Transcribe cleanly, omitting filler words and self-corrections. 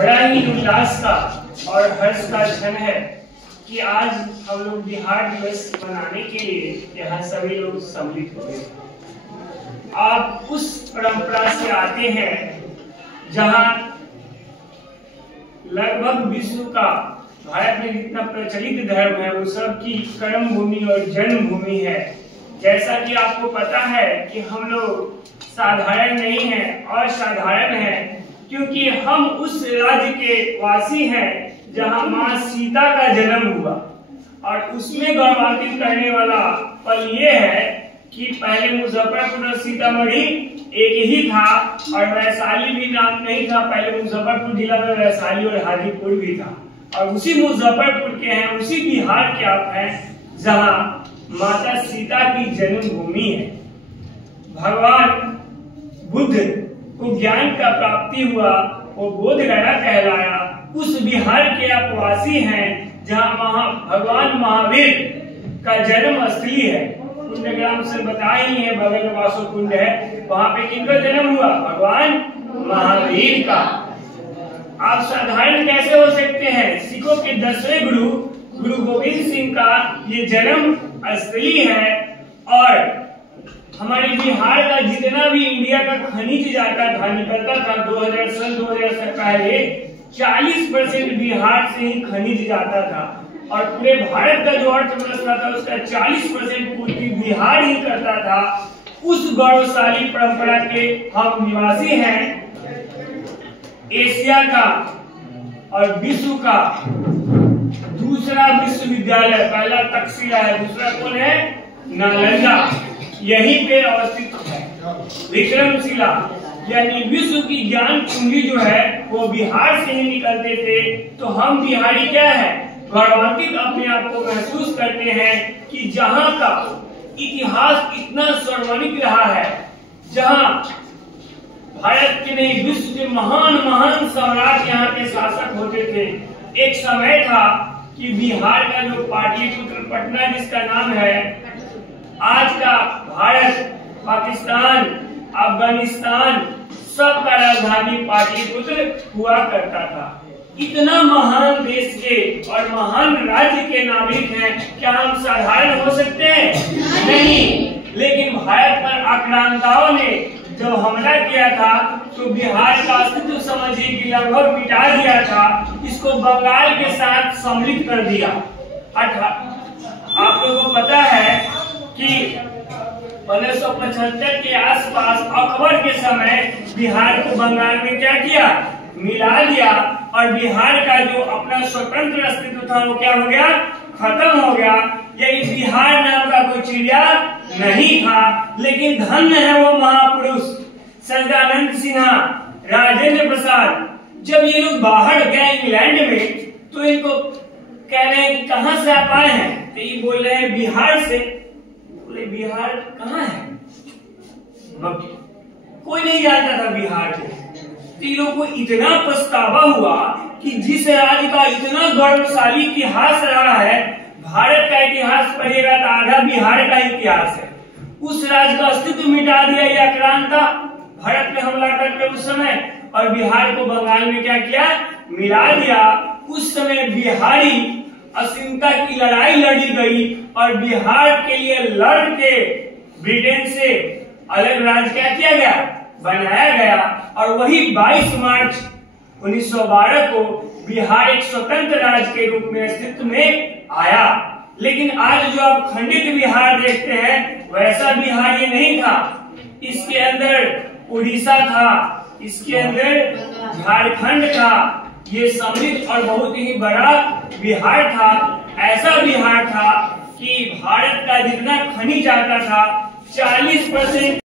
बड़ा ही उल्लास का और हर्ष का क्षण है कि आज हम लोग बिहार दिवस मनाने के लिए यहाँ सभी लोग सम्मिलित हुए। आप उस परंपरा से आते हैं जहाँ लगभग विश्व का भारत में जितना प्रचलित धर्म है वो सबकी कर्म भूमि और जन्म भूमि है। जैसा कि आपको पता है कि हम लोग साधारण नहीं हैं, असाधारण हैं, क्योंकि हम उस राज्य के वासी हैं जहां मां सीता का जन्म हुआ। और उसमें गौरवान्वित करने वाला पल ये है कि पहले मुजफ्फरपुर और सीतामढ़ी एक ही था और वैशाली भी नाम नहीं था। पहले मुजफ्फरपुर जिला में वैशाली और हाजीपुर भी था और उसी मुजफ्फरपुर के हैं, उसी बिहार के आप हैं जहां माता सीता की जन्मभूमि है। भगवान बुद्ध को ज्ञान का प्राप्ति हुआ, वो बोधगया कहलाया। उस बिहार के आप वासी हैं जहाँ भगवान महावीर का जन्म स्थली है। कुंडग्राम से बताए ही है, बगल में वासो कुंड है, वहाँ पे किनका जन्म हुआ? भगवान महावीर का। आप साधारण कैसे हो सकते हैं? सिखों के 10वें गुरु गोविंद सिंह का ये जन्म स्थली है। और हमारे बिहार का जितना भी इंडिया का खनिज जाता था, निकलता था 2000 से पहले 40% बिहार से ही खनिज जाता था और पूरे भारत का जो अर्थव्यवस्था था उसका 40% पूर्ति बिहार ही करता था। उस गौरवशाली परंपरा के हम निवासी हैं। एशिया का और विश्व का दूसरा विश्वविद्यालय, पहला तक्षशिला है, दूसरा कौन है? नालंदा, यहीं पे अवस्थित है। विक्रमशिला यानी विश्व की ज्ञान कुंजी जो है वो बिहार से ही निकलते थे। तो हम बिहारी क्या है? गौरवान्वित अपने आप को महसूस करते हैं कि जहाँ का इतिहास इतना स्वर्णिम रहा है, जहाँ भारत के नहीं विश्व के महान महान सम्राट यहाँ के शासक होते थे। एक समय था कि बिहार का जो पाटलिपुत्र पटना जिसका नाम है, आज का भारत, पाकिस्तान, अफगानिस्तान सब का राजधानी पाटलिपुत्र हुआ करता था। इतना महान देश के और महान राज्य के नागरिक हैं, क्या हम साधारण हो सकते हैं? नहीं। लेकिन भारत पर आक्रांताओं ने जब हमला किया था तो बिहार का अस्तित्व समझिए कि लगभग मिटा दिया था। इसको बंगाल के साथ सम्मिलित कर दिया। आप लोगों को पता है कि 1575 के आसपास अकबर के समय बिहार को बंगाल में क्या किया? मिला दिया और बिहार का जो अपना स्वतंत्र अस्तित्व था वो क्या हो गया? खत्म हो गया। यही बिहार नाम का कोई चिड़िया नहीं था। लेकिन धन्य है वो महापुरुष सच्चिदानंद सिन्हा, राजेंद्र प्रसाद। जब ये लोग बाहर गए इंग्लैंड में तो इनको कह रहे हैं कि कहाँ से आप आए हैं? तो ये बोल रहे हैं बिहार से। बोले बिहार कहाँ है? कोई नहीं जानता था बिहार को। तो लोगों को इतना पछतावा हुआ कि जिस राज्य का इतना गौरवशाली इतिहास रहा है, भारत का इतिहास पढ़िएगा तो आधा बिहार का इतिहास है, उस राज्य का अस्तित्व मिटा दिया ये आक्रांता भारत में हमला करके उस समय। और बिहार को बंगाल में क्या किया? मिला दिया। उस समय बिहारी असीमता की लड़ाई लड़ी गई और बिहार के लिए लड़ के ब्रिटेन से अलग राज्य क्या किया गया? बनाया गया। और वही 22 मार्च 1912 को बिहार एक स्वतंत्र राज्य के रूप में अस्तित्व में आया। लेकिन आज जो आप खंडित बिहार देखते हैं वैसा बिहार ये नहीं था। इसके अंदर उड़ीसा था, इसके अंदर झारखंड था। ये समृद्ध और बहुत ही बड़ा बिहार था। ऐसा बिहार था कि भारत का जितना खनिज आता था 40%